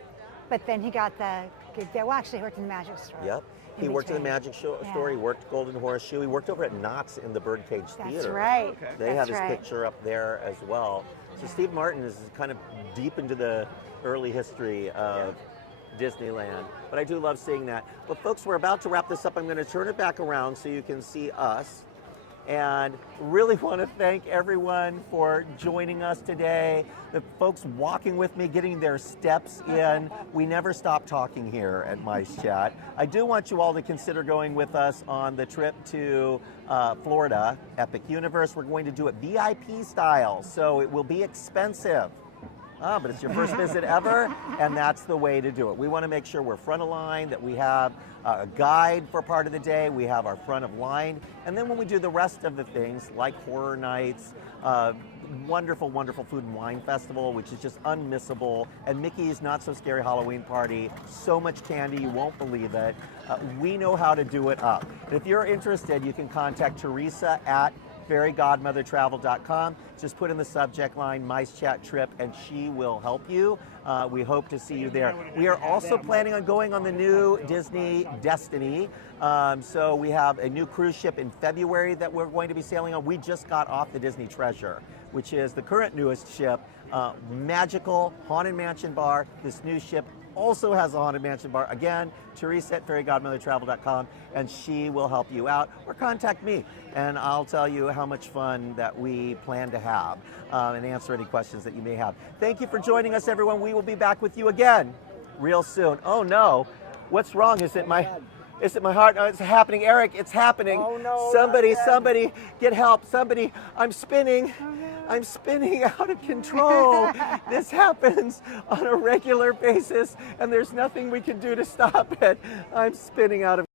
but then he got well, actually, he worked in the magic store. Yep. He in worked in the between. Magic Store. Yeah. He worked Golden Horseshoe. He worked over at Knott's in the Birdcage That's Theater. right. Okay. They have That's his right. picture up there as well. So Steve Martin is kind of deep into the early history of Disneyland. But I do love seeing that. But folks, we're about to wrap this up. I'm going to turn it back around so you can see us. And really want to thank everyone for joining us today. The folks walking with me, getting their steps in. We never stop talking here at MiceChat. I do want you all to consider going with us on the trip to Florida, Epic Universe. We're going to do it VIP style, so it will be expensive. But it's your first visit ever, and that's the way to do it. We want to make sure we're front of line, that we have a guide for part of the day, we have our front of line, and then when we do the rest of the things, like horror nights, wonderful, wonderful food and wine festival, which is just unmissable, and Mickey's Not So Scary Halloween Party, so much candy, you won't believe it. We know how to do it up. And if you're interested, you can contact Teresa at fairygodmothertravel.com. Just put in the subject line MiceChat trip and she will help you. We hope to see you there. We are also planning on going on the new Disney Destiny. So we have a new cruise ship in February that we're going to be sailing on. We just got off the Disney Treasure, which is the current newest ship. Magical Haunted Mansion bar. This new ship also has a Haunted Mansion bar. Again, Teresa at fairygodmothertravel.com, and she will help you out. Or contact me, and I'll tell you how much fun that we plan to have and answer any questions that you may have. Thank you for joining us, everyone. We will be back with you again real soon. Oh no, what's wrong? Is it my heart? No, it's happening. Eric, it's happening. Oh, no, Somebody, not yet. somebody, get help. Somebody, I'm spinning. I'm spinning out of control. This happens on a regular basis, and there's nothing we can do to stop it. I'm spinning out of